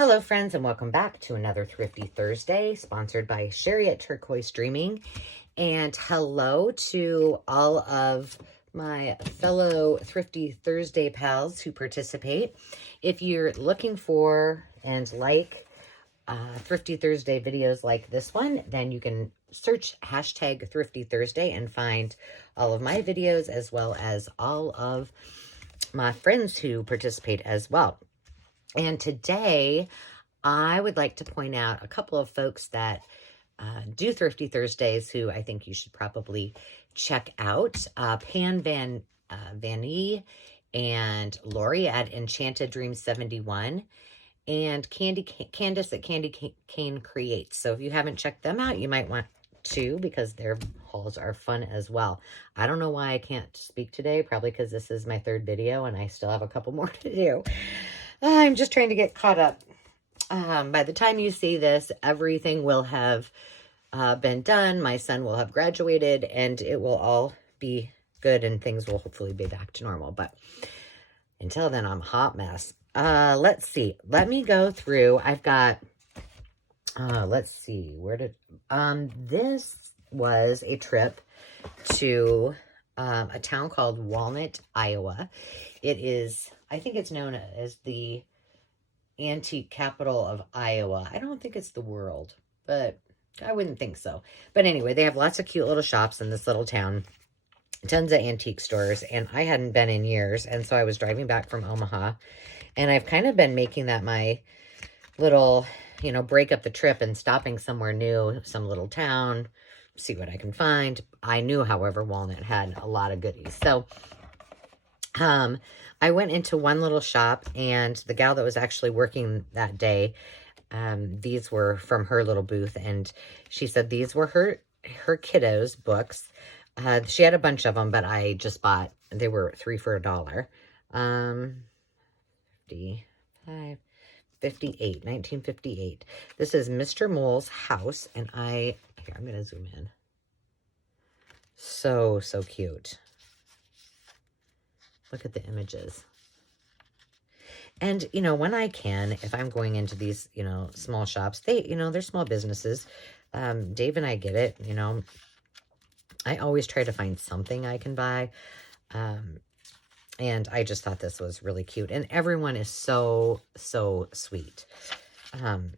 Hello friends, and welcome back to another Thrifty Thursday sponsored by Sherry at Turquoise Dreaming. And hello to all of my fellow Thrifty Thursday pals who participate. If you're looking for and like Thrifty Thursday videos like this one, then you can search hashtag Thrifty Thursday and find all of my videos as well as all of my friends who participate as well. And today, I would like to point out a couple of folks that do Thrifty Thursdays who I think you should probably check out. Pan Van E and Lori at Enchanted Dream 71 and Candace at Candy Cane Creates. So if you haven't checked them out, you might want to because their hauls are fun as well. I don't know why I can't speak today, probably because this is my third video and I still have a couple more to do. I'm just trying to get caught up. By the time you see this, everything will have been done. My son will have graduated and it will all be good and things will hopefully be back to normal. But until then, I'm a hot mess. Let's see. Let me go through. I've got, let's see. This was a trip to a town called Walnut, Iowa. It is, I think it's known as the antique capital of Iowa. I don't think it's the world, but I wouldn't think so. But anyway, they have lots of cute little shops in this little town, tons of antique stores, and I hadn't been in years, and so I was driving back from Omaha, and I've kind of been making that my little, you know, break up the trip and stopping somewhere new, some little town, see what I can find. I knew, however, Walnut had a lot of goodies. So, I went into one little shop, and the gal that was actually working that day, these were from her little booth, and she said these were her kiddos' books. She had a bunch of them, but I just bought, they were 3 for $1. 1958. This is Mr. Mole's house, and here, I'm going to zoom in. So cute. Look at the images. And, you know, when I can, if I'm going into these, you know, small shops, they're small businesses. Dave and I get it, you know. I always try to find something I can buy. And I just thought this was really cute. And everyone is so sweet. You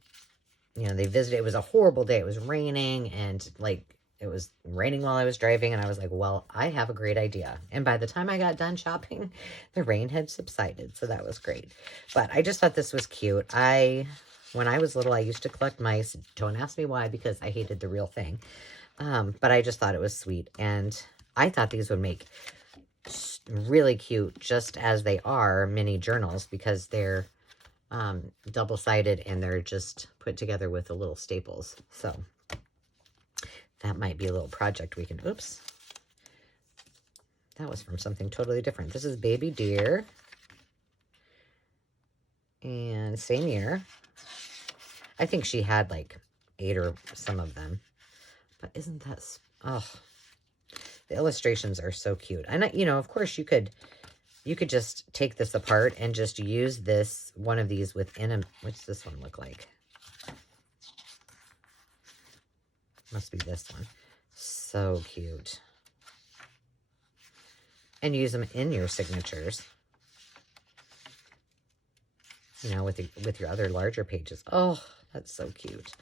know, they visited. It was a horrible day. It was raining and, like, it was raining while I was driving, and I was like, well, I have a great idea. And by the time I got done shopping, the rain had subsided, so that was great. But I just thought this was cute. When I was little, I used to collect mice. Don't ask me why, because I hated the real thing. But I just thought it was sweet, and I thought these would make really cute, just as they are, mini journals, because they're double-sided, and they're just put together with the little staples. So that might be a little project we can, oops. That was from something totally different. This is Baby Deer. And same year. I think she had like 8 or some of them. But isn't that, oh, the illustrations are so cute. And, you know, of course you could just take this apart and just use one of these within a, what's this one look like? Must be this one. So cute. And use them in your signatures. You know, with your other larger pages. Oh, that's so cute.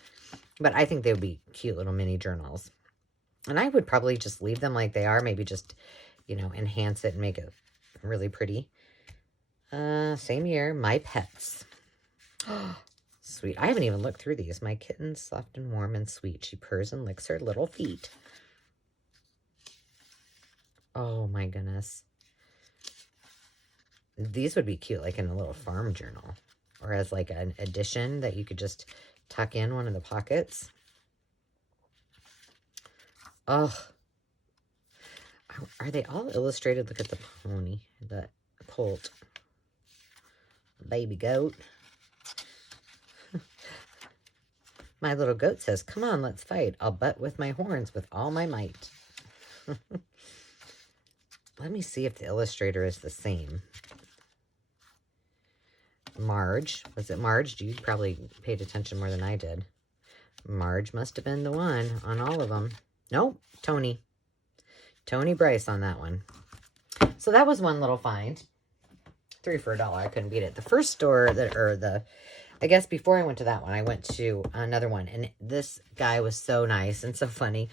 But I think they would be cute little mini journals. And I would probably just leave them like they are. Maybe just, you know, enhance it and make it really pretty. Same year, My Pets. Oh, sweet. I haven't even looked through these. My kitten's soft and warm and sweet. She purrs and licks her little feet. Oh my goodness. These would be cute, like in a little farm journal. Or as like an addition that you could just tuck in one of the pockets. Oh. Are they all illustrated? Look at the pony, the colt, the baby goat. My little goat says, come on, let's fight. I'll butt with my horns with all my might. Let me see if the illustrator is the same. Marge. Was it Marge? You probably paid attention more than I did. Marge must have been the one on all of them. Nope, Tony. Tony Bryce on that one. So that was one little find. 3 for $1. I couldn't beat it. The first store that, I guess before I went to that one, I went to another one. And this guy was so nice and so funny.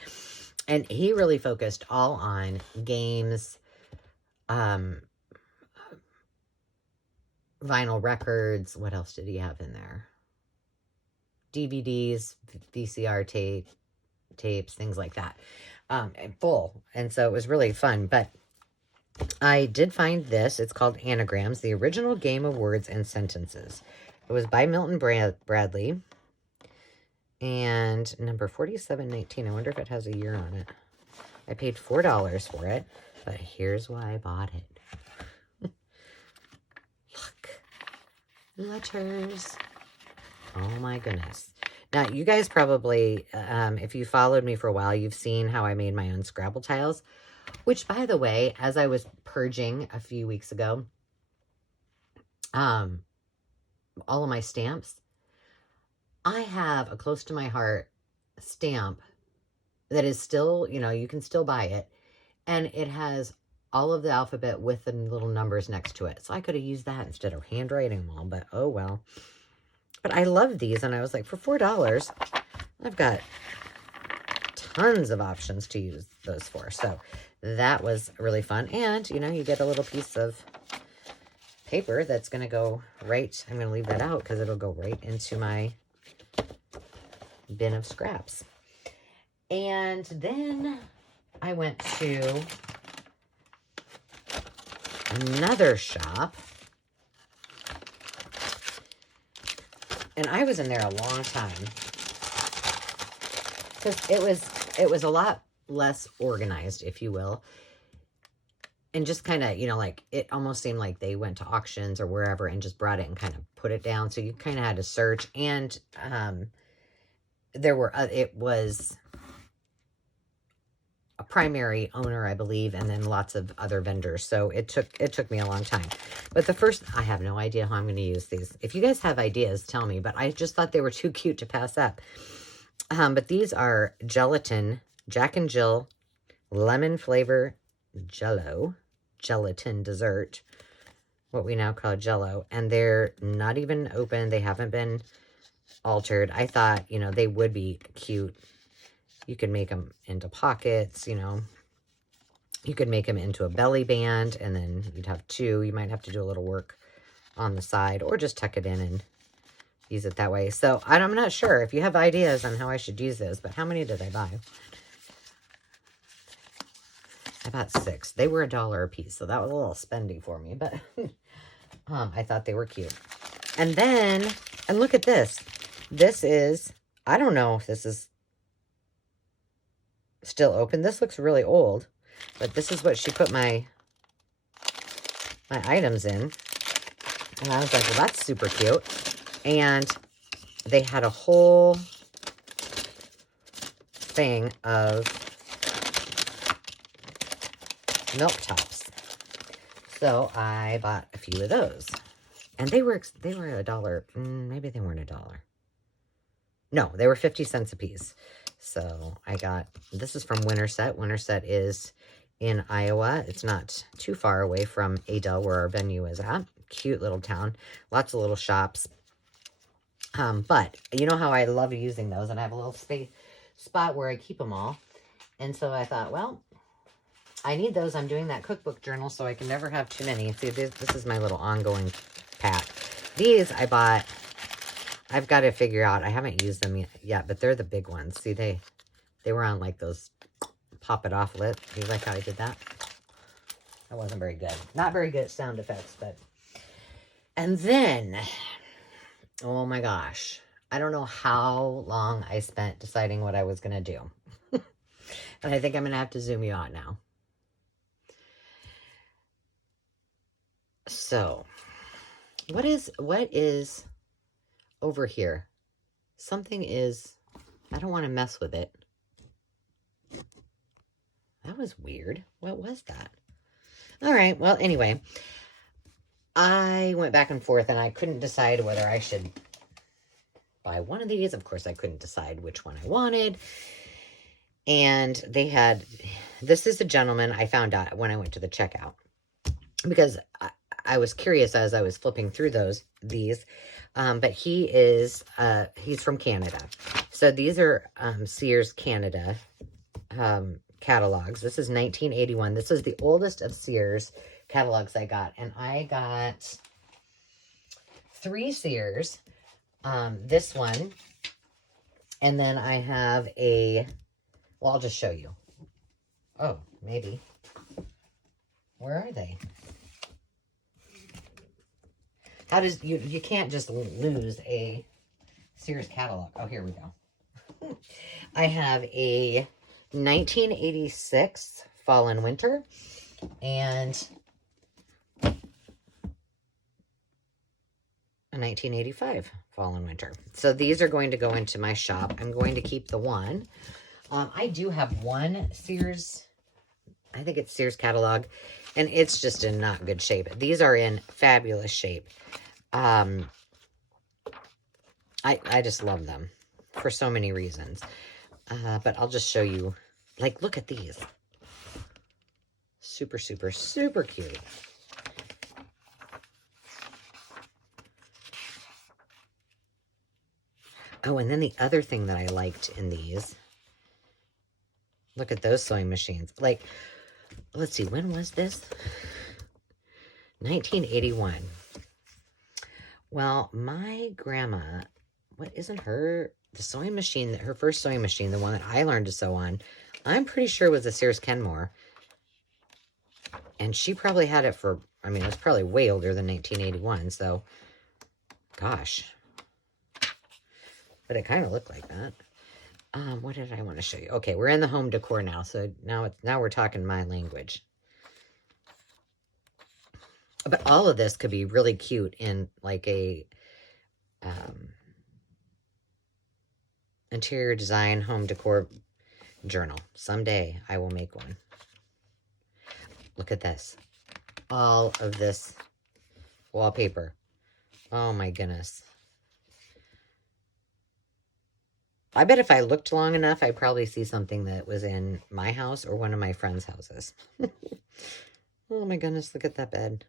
And he really focused all on games, vinyl records. What else did he have in there? DVDs, VCR tapes, things like that. Full. And so it was really fun. But I did find this. It's called Anagrams, the original game of words and sentences. It was by Milton Bradley. And number 4719. I wonder if it has a year on it. I paid $4 for it. But here's why I bought it. Look. Letters. Oh my goodness. Now, you guys probably, if you followed me for a while, you've seen how I made my own Scrabble tiles. Which, by the way, as I was purging a few weeks ago, all of my stamps, I have a close to my heart stamp that is still, you know, you can still buy it. And it has all of the alphabet with the little numbers next to it. So I could have used that instead of handwriting them all, but oh well. But I love these, and I was like, for $4, I've got tons of options to use those for. So that was really fun. And, you know, you get a little piece of paper that's going to go right. I'm going to leave that out because it'll go right into my bin of scraps. And then I went to another shop. And I was in there a long time. Because it was a lot less organized, if you will. And just kind of, you know, like, it almost seemed like they went to auctions or wherever and just brought it and kind of put it down. So you kind of had to search. And it was a primary owner, I believe, and then lots of other vendors. So it took me a long time. But the first, I have no idea how I'm going to use these. If you guys have ideas, tell me. But I just thought they were too cute to pass up. But these are gelatin, Jack and Jill, lemon flavor gelatin dessert, what we now call Jello. And they're not even open. They haven't been altered. I thought, you know, they would be cute. You could make them into pockets, you know. You could make them into a belly band, and then you'd have two. You might have to do a little work on the side, or just tuck it in and use it that way. So I'm not sure if you have ideas on how I should use this, but how many did I buy? I bought 6. They were $1 a piece, so that was a little spendy for me, but I thought they were cute. And then, and look at this. This is, I don't know if this is still open. This looks really old, but this is what she put my items in. And I was like, well, that's super cute. And they had a whole thing of milk tops. So I bought a few of those. And they were $1. Maybe they weren't $1. No, they were 50 cents a piece. So I got, this is from Winterset. Winterset is in Iowa. It's not too far away from Adel, where our venue is at. Cute little town. Lots of little shops. But you know how I love using those, and I have a little spot where I keep them all. And so I thought, well, I need those. I'm doing that cookbook journal, so I can never have too many. See, this is my little ongoing pack. These I bought. I've got to figure out. I haven't used them yet, but they're the big ones. See, they were on like those pop it off lid. Do you like how I did that? That wasn't very good. Not very good at sound effects, but. And then, oh my gosh, I don't know how long I spent deciding what I was going to do. And I think I'm going to have to zoom you out now. So, what is over here? Something is, I don't want to mess with it. That was weird. What was that? All right. Well, anyway, I went back and forth, and I couldn't decide whether I should buy one of these. Of course, I couldn't decide which one I wanted. And they had, this is the gentleman I found out when I went to the checkout, because I was curious as I was flipping through these. But he's from Canada. So these are Sears Canada catalogs. This is 1981. This is the oldest of Sears catalogs I got. And I got 3 Sears. This one. And then I have well, I'll just show you. Oh, maybe. Where are they? How does, you can't just lose a Sears catalog. Oh, here we go. I have a 1986 Fall and Winter and a 1985 Fall and Winter. So these are going to go into my shop. I'm going to keep the one. I do have one Sears, I think it's Sears catalog, and it's just in not good shape. These are in fabulous shape. I just love them for so many reasons. But I'll just show you, like, look at these. Super, super, super cute. Oh, and then the other thing that I liked in these, look at those sewing machines. Like, let's see, when was this? 1981. Well, my grandma, what isn't her, the sewing machine, her first sewing machine, the one that I learned to sew on, I'm pretty sure was a Sears Kenmore. And she probably had it for, I mean, it was probably way older than 1981, so, gosh. But it kind of looked like that. What did I want to show you? Okay, we're in the home decor now, so now we're talking my language. But all of this could be really cute in like a interior design home decor journal. Someday I will make one. Look at this. All of this wallpaper. Oh my goodness. I bet if I looked long enough, I'd probably see something that was in my house or one of my friends' houses. Oh my goodness, look at that bed.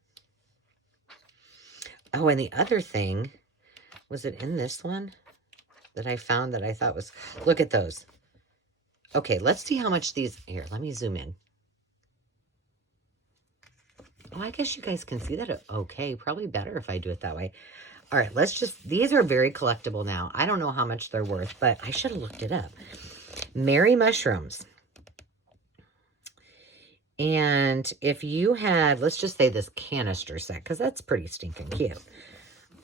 Oh, and the other thing, was it in this one that I found that I thought was, look at those. Okay, let's see how much these, here, let me zoom in. Oh, I guess you guys can see that okay. Probably better if I do it that way. All right, let's just, these are very collectible now. I don't know how much they're worth, but I should have looked it up. Merry Mushrooms. And if you had, let's just say this canister set, because that's pretty stinking cute.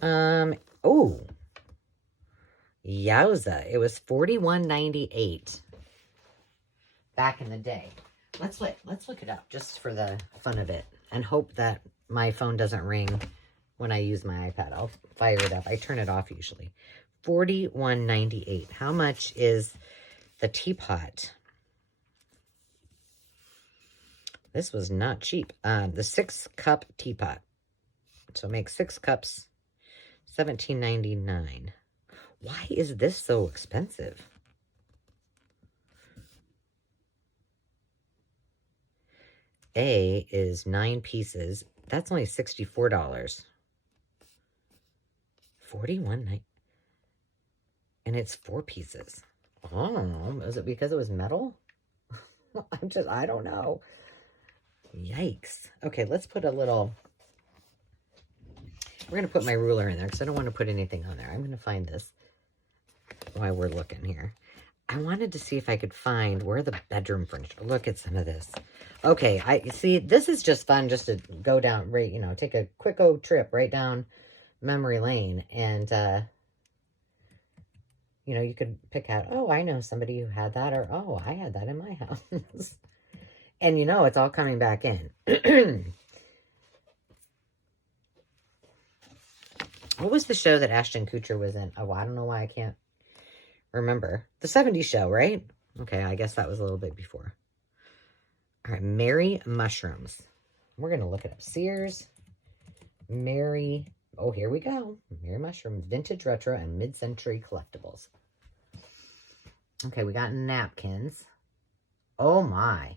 Oh, yowza. It was $41.98 back in the day. Let's look it up just for the fun of it and hope that my phone doesn't ring when I use my iPad. I'll fire it up. I turn it off usually. $41.98. How much is the teapot? This was not cheap. The 6-cup teapot. So make 6 cups, $17.99. Why is this so expensive? A is 9 pieces. That's only $64. $41.90. And it's 4 pieces. Oh, is it because it was metal? I don't know. Yikes. Okay, let's put a little, we're going to put my ruler in there because I don't want to put anything on there. I'm going to find this while we're looking here. I wanted to see if I could find where the bedroom furniture, look at some of this. Okay, I see, this is just fun just to go down, right, you know, take a quick trip right down memory lane. And, you know, you could pick out, oh, I know somebody who had that, or, oh, I had that in my house. And you know, it's all coming back in. What was the show that Ashton Kutcher was in? Oh, I don't know why I can't remember. The 70s show, right? Okay, I guess that was a little bit before. All right, Merry Mushrooms. We're going to look it up. Sears Mary, oh, here we go. Mary Mushroom, Vintage Retro and Mid-Century Collectibles. Okay, we got napkins. Oh my.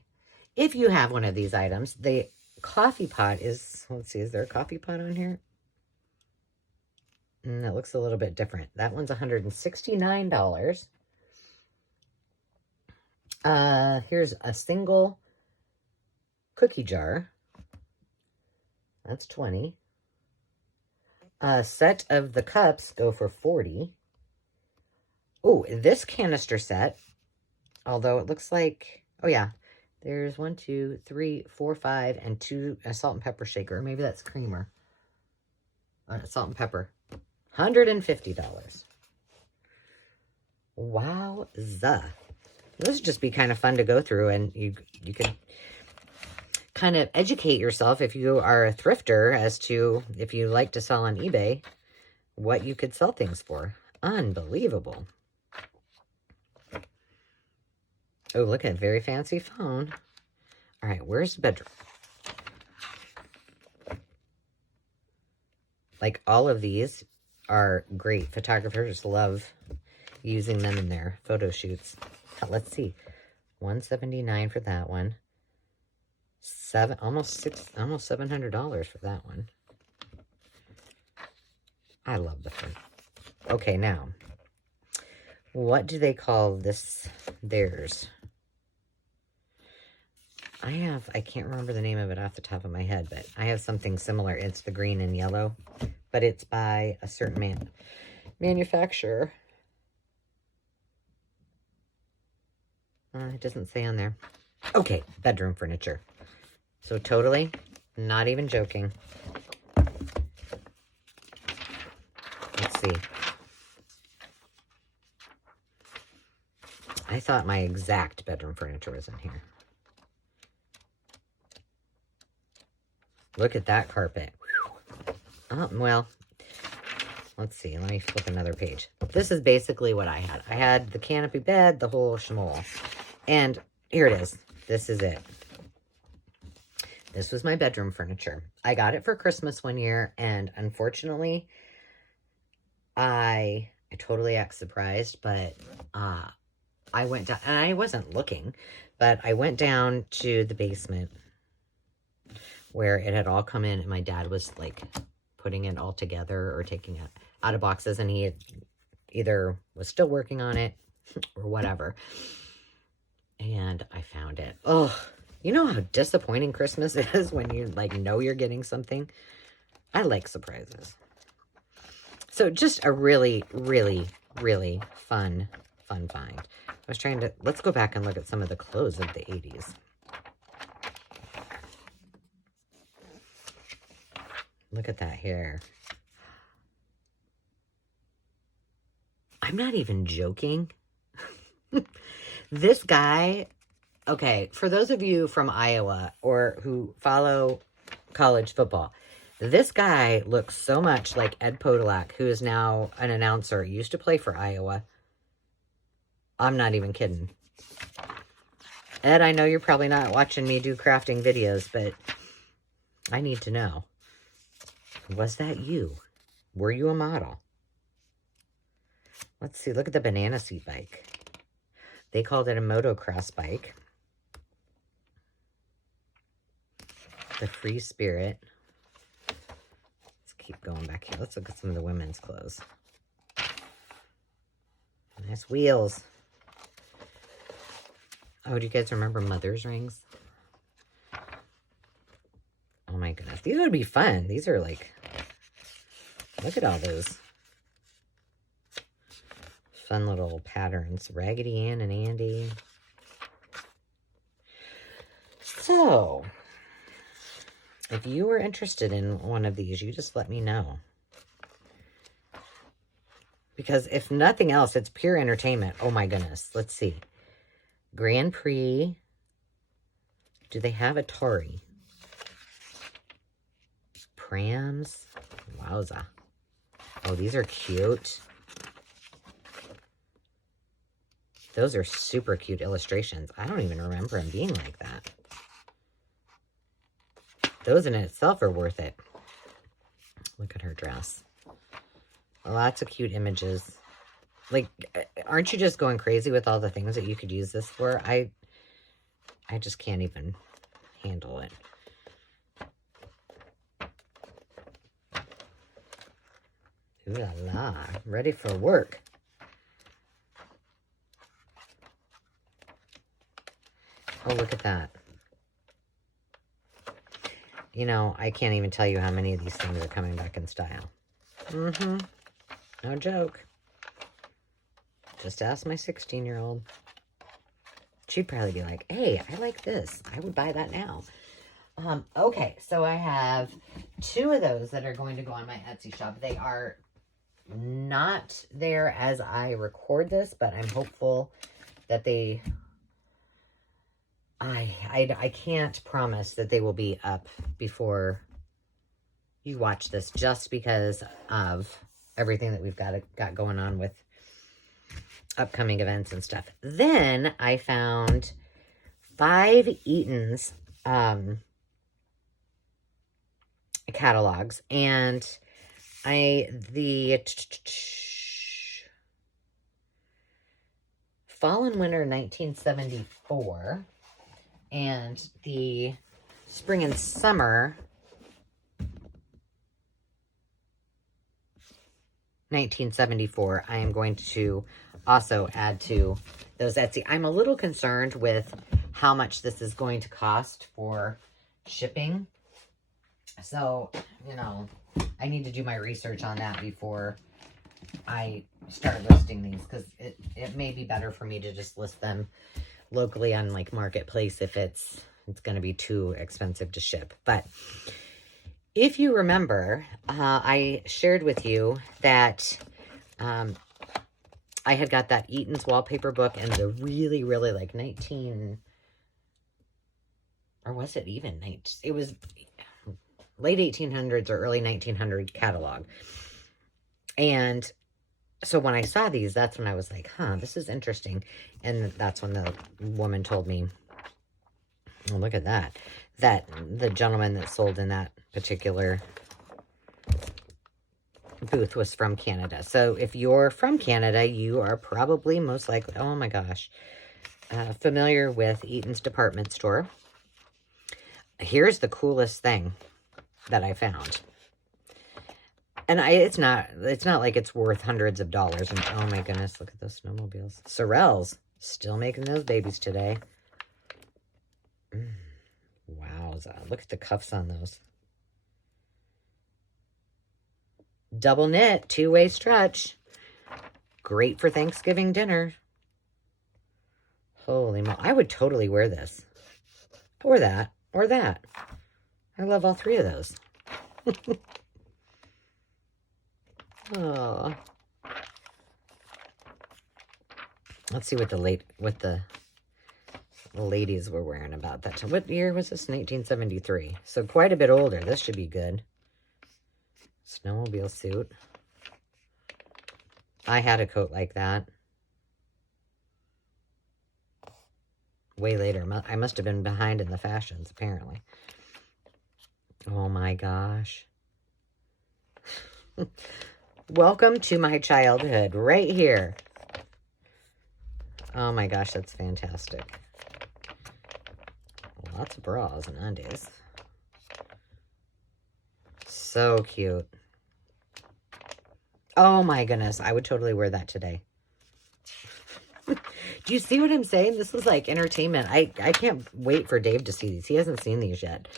If you have one of these items, the coffee pot is, let's see, is there a coffee pot on here? That looks a little bit different. That one's $169. Here's a single cookie jar. That's $20. A set of the cups go for $40. Oh, this canister set, although it looks like, oh yeah, there's 1, 2, 3, 4, 5, and 2, a salt and pepper shaker. Maybe that's creamer. Salt and pepper. $150. Wowza. Those would just be kind of fun to go through, and you could kind of educate yourself if you are a thrifter as to, if you like to sell on eBay, what you could sell things for. Unbelievable. Oh, look at very fancy phone. All right, where's the bedroom? Like, all of these are great. Photographers love using them in their photo shoots. Let's see. $179 for that one. Almost $700 for that one. I love the phone. Okay, now, what do they call this? Theirs. I can't remember the name of it off the top of my head, but I have something similar. It's the green and yellow, but it's by a certain manufacturer. It doesn't say on there. Okay, bedroom furniture. So totally, not even joking. Let's see. I thought my exact bedroom furniture was in here. Look at that carpet. Oh, well, let's see. Let me flip another page. This is basically what I had. I had the canopy bed, the whole shmool. And here it is. This is it. This was my bedroom furniture. I got it for Christmas one year, and unfortunately, I totally act surprised, but I went down, and I wasn't looking, but I went down to the basement where it had all come in, and my dad was like putting it all together or taking it out of boxes, and he had either was still working on it or whatever. And I found it. Oh, you know how disappointing Christmas is when you like know you're getting something? I like surprises. So just a really, really, really fun find. I was trying to, let's go back and look at some of the clothes of the 80s. Look at that hair. I'm not even joking. This guy, okay, for those of you from Iowa or who follow college football, this guy looks so much like Ed Podolak, who is now an announcer. He used to play for Iowa. I'm not even kidding. Ed, I know you're probably not watching me do crafting videos, but I need to know. Was that you? Were you a model? Let's see. Look at the banana seat bike. They called it a motocross bike. The Free Spirit. Let's keep going back here. Let's look at some of the women's clothes. Nice wheels. Oh, do you guys remember mother's rings? Oh my goodness. These would be fun. These are like, look at all those fun little patterns. Raggedy Ann and Andy. So, if you are interested in one of these, you just let me know. Because if nothing else, it's pure entertainment. Oh my goodness. Let's see. Grand Prix. Do they have Atari? Prams. Wowza. Oh, these are cute. Those are super cute illustrations. I don't even remember them being like that. Those in itself are worth it. Look at her dress. Lots of cute images. Like, aren't you just going crazy with all the things that you could use this for? I just can't even handle it. Ooh la la. Ready for work. Oh, look at that. You know, I can't even tell you how many of these things are coming back in style. Mm-hmm. No joke. Just ask my 16-year-old. She'd probably be like, hey, I like this. I would buy that now. Okay, so I have 2 of those that are going to go on my Etsy shop. They are not there as I record this, but I'm hopeful that they... I can't promise that they will be up before you watch this, just because of everything that we've got going on with upcoming events and stuff. Then I found 5 Eaton's catalogs, and the Fall and Winter 1974 and the Spring and Summer 1974, I am going to also add to those Etsy. I'm a little concerned with how much this is going to cost for shipping. So, you know, I need to do my research on that before I start listing these, because it may be better for me to just list them locally on like Marketplace if it's going to be too expensive to ship. But if you remember, I shared with you that I had got that Eaton's wallpaper book and the really, really like 19, or was it even 19? It was late 1800s or early 1900 catalog. And so when I saw these, that's when I was like, huh, this is interesting. And that's when the woman told me, oh, look at that, that the gentleman that sold in that particular booth was from Canada. So if you're from Canada, you are probably most likely, oh my gosh, familiar with Eaton's department store. Here's the coolest thing that I found. And it's not like it's worth hundreds of dollars. And oh my goodness, look at those snowmobiles. Sorels, still making those babies today. Wowza, look at the cuffs on those. Double knit, 2-way stretch. Great for Thanksgiving dinner. Holy moly, I would totally wear this. Or that, or that. I love all 3 of those. Oh, let's see what the ladies were wearing about that time. What year was this? 1973. So quite a bit older. This should be good. Snowmobile suit. I had a coat like that. Way later. I must have been behind in the fashions, apparently. Oh my gosh. Welcome to my childhood, right here. Oh my gosh, that's fantastic. Lots of bras and undies. So cute. Oh my goodness, I would totally wear that today. Do you see what I'm saying? This is like entertainment. I can't wait for Dave to see these. He hasn't seen these yet.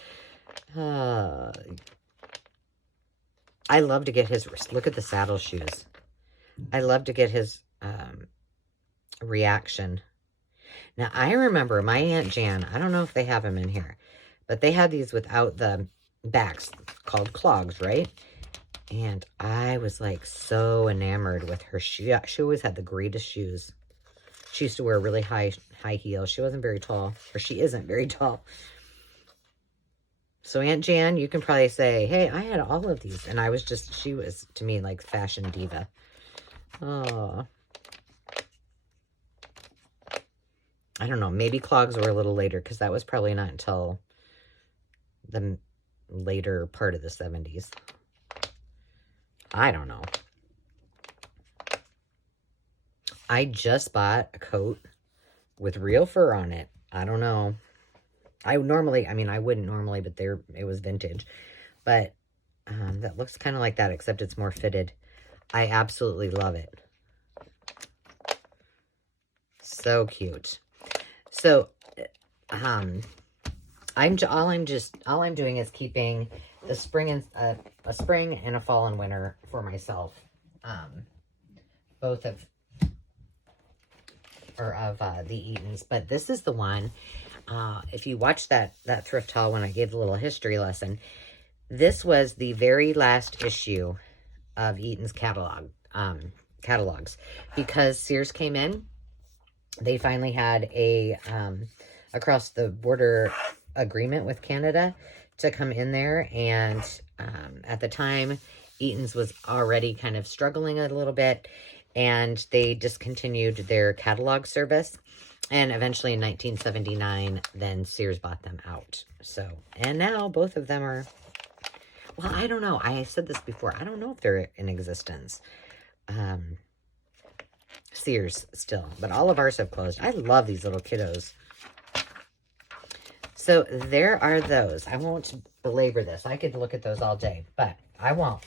I love to get his, look at the saddle shoes. I love to get his reaction. Now, I remember my Aunt Jan, I don't know if they have them in here, but they had these without the backs, called clogs, right? And I was like so enamored with her shoe. She always had the greatest shoes. She used to wear really high heels. She wasn't very tall, or she isn't very tall. So Aunt Jan, you can probably say, hey, I had all of these. And I was just, she was, to me, like fashion diva. Oh. I don't know. Maybe clogs were a little later, because that was probably not until the later part of the 70s. I don't know. I just bought a coat with real fur on it. I don't know. I wouldn't normally, but it was vintage. But that looks kind of like that, except it's more fitted. I absolutely love it. So cute. So, all I'm doing is keeping the spring and a spring and a fall and winter for myself. Both of the Eatons, but this is the one. If you watched that thrift haul when I gave the little history lesson, this was the very last issue of Eaton's catalogs, because Sears came in. They finally had a across the border agreement with Canada to come in there, and at the time Eaton's was already kind of struggling a little bit, and they discontinued their catalog service. And eventually in 1979, then Sears bought them out. So, and now both of them are, well, I don't know. I said this before. I don't know if they're in existence. Sears still, but all of ours have closed. I love these little kiddos. So there are those. I won't belabor this. I could look at those all day, but I won't.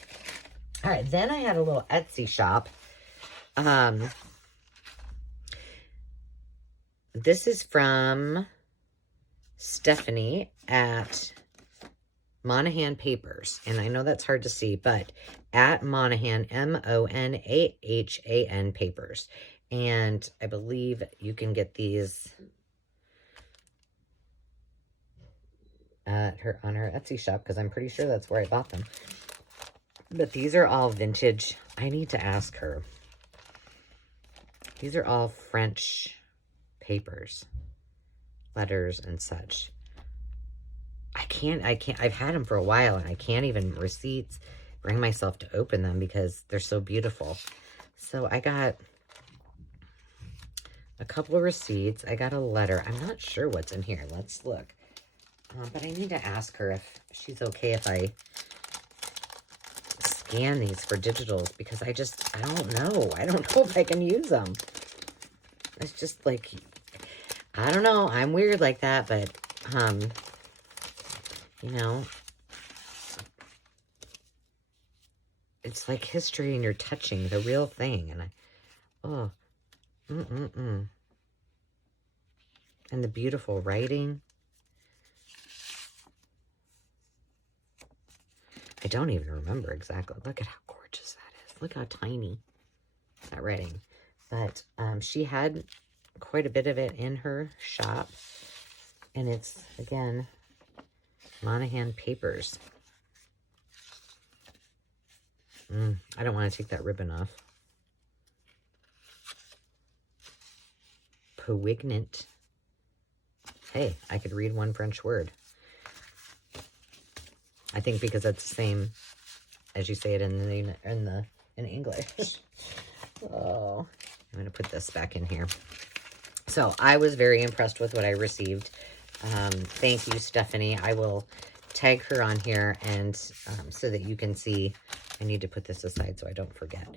All right, then I had a little Etsy shop. This is from Stephanie at Monahan Papers. And I know that's hard to see, but at Monahan, Monahan Papers. And I believe you can get these on her Etsy shop, because I'm pretty sure that's where I bought them. But these are all vintage. I need to ask her. These are all French papers, letters and such. I've had them for a while, and I can't even bring myself to open them because they're so beautiful. So I got a couple of receipts. I got a letter. I'm not sure what's in here. Let's look. But I need to ask her if she's okay if I scan these for digitals, because I don't know. I don't know if I can use them. It's just like, I don't know. I'm weird like that, but, you know, it's like history and you're touching the real thing. And And the beautiful writing. I don't even remember exactly. Look at how gorgeous that is. Look how tiny that writing. But she had quite a bit of it in her shop. And it's, again, Monahan Papers. I don't want to take that ribbon off. Poignant. Hey, I could read one French word. I think because that's the same as you say it in English. Oh, I'm going to put this back in here. So I was very impressed with what I received. Thank you, Stephanie. I will tag her on here, and so that you can see. I need to put this aside so I don't forget.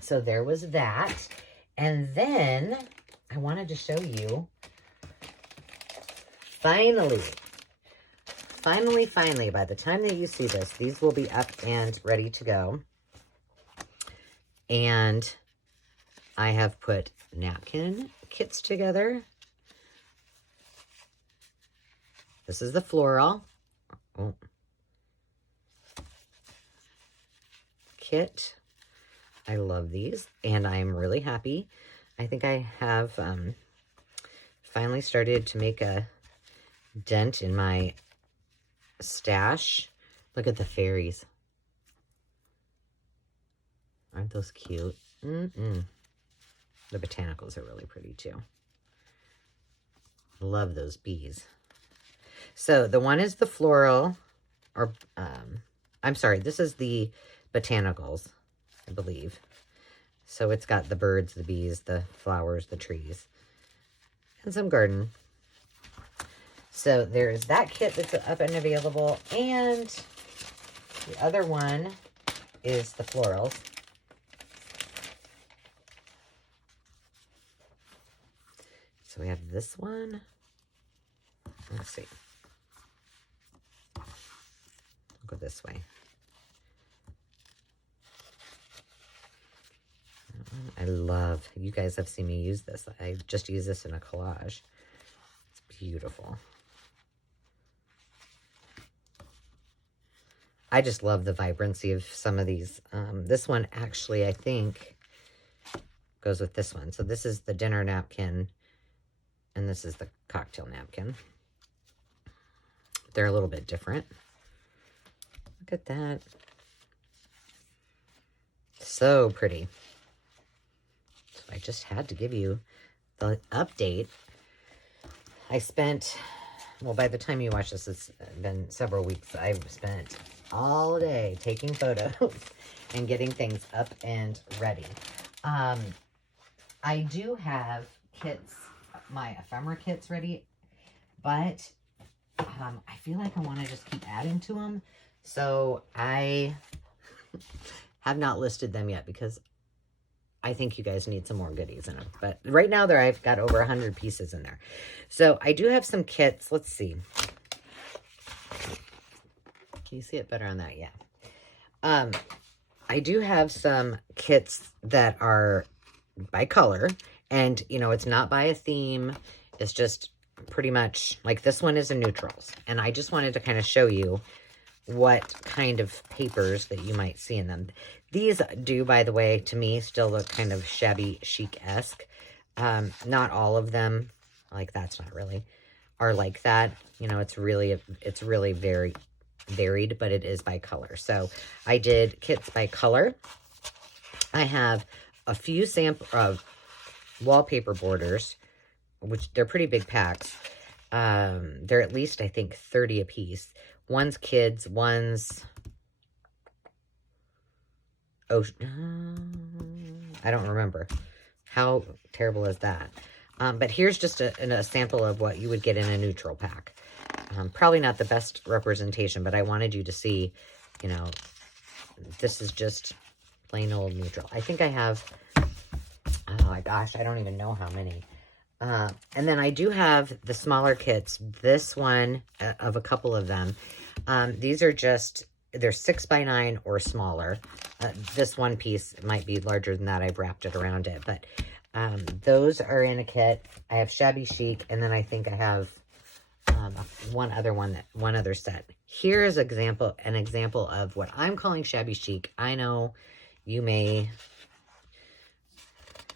So there was that. And then I wanted to show you, finally, by the time that you see this, these will be up and ready to go. And I have put napkin kits together. This is the floral kit. I love these, and I'm really happy. I think I have finally started to make a dent in my stash. Look at the fairies. Aren't those cute? The botanicals are really pretty too. Love those bees. So the one is the floral, or I'm sorry, this is the botanicals, I believe. So it's got the birds, the bees, the flowers, the trees, and some garden. So there's that kit that's up and available. And The other one is the Florals. So we have this one. Let's see. I'll go this way. I love, you guys have seen me use this. I just use this in a collage. It's beautiful. I just love the vibrancy of some of these. This one actually, I think, goes with this one. So this is the dinner napkin, and this is the cocktail napkin. They're a little bit different. Look at that. So pretty. So I just had to give you the update. I spent, well, by the time you watch this, it's been several weeks. I've spent all day taking photos and getting things up and ready. I do have kits, my ephemera kits ready, but I feel like I want to just keep adding to them. So I have not listed them yet because I think you guys need some more goodies in them. But right now I've got over 100 pieces in there. So I do have some kits. Let's see. Can you see it better on that? Yeah. I do have some kits that are by color, and you know, it's not by a theme. It's just pretty much like this one is a neutrals, and I just wanted to kind of show you what kind of papers that you might see in them. These do, by the way, to me still look kind of shabby chic-esque. Not all of them, like that's not really, are like that. You know, it's really very varied, but it is by color. So I did kits by color. I have a few sample of wallpaper borders, which they're pretty big packs. They're at least, I think, 30 a piece. One's kids, one's, oh, I don't remember. How terrible is that? But here's just a sample of what you would get in a neutral pack. Probably not the best representation, but I wanted you to see, you know, this is just plain old neutral. I think I have, oh my gosh, I don't even know how many. And then I do have the smaller kits. This one, of a couple of them, these are just, they're 6x9 or smaller. This one piece might be larger than that. I've wrapped it around it, but those are in a kit. I have shabby chic, and then I think I have one other set. Here is an example of what I'm calling shabby chic. I know you may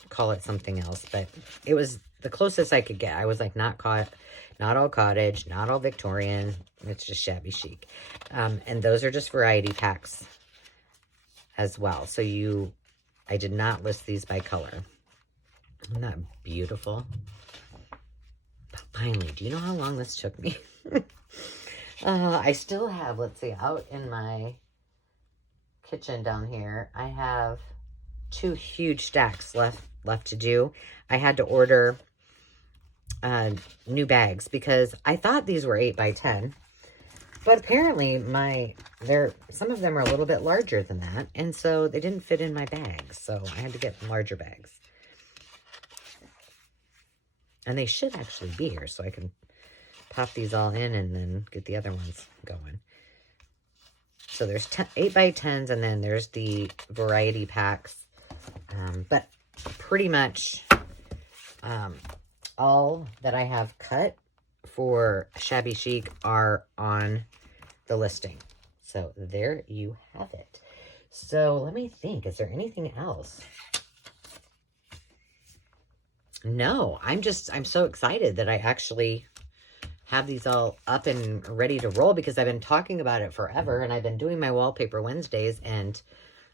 call it something else, but it was the closest I could get. I was like, not all cottage, not all Victorian. It's just shabby chic. And those are just variety packs as well. So I did not list these by color. Isn't that beautiful? But finally, do you know how long this took me? I still have, let's see, out in my kitchen down here, I have 2 huge stacks left to do. I had to order new bags because I thought these were 8x10, but apparently some of them are a little bit larger than that, and so they didn't fit in my bags, so I had to get larger bags. And they should actually be here, so I can pop these all in and then get the other ones going. So there's 8x10s, and then there's the variety packs. But pretty much all that I have cut for shabby chic are on the listing. So there you have it. So let me think, is there anything else? No, I'm so excited that I actually have these all up and ready to roll because I've been talking about it forever, and I've been doing my wallpaper Wednesdays, and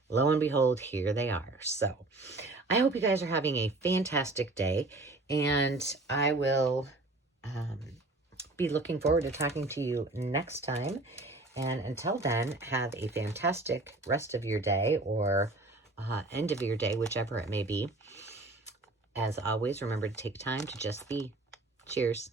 lo and behold, here they are. So I hope you guys are having a fantastic day, and I will be looking forward to talking to you next time. And until then, have a fantastic rest of your day or end of your day, whichever it may be. As always, remember to take time to just be. Cheers.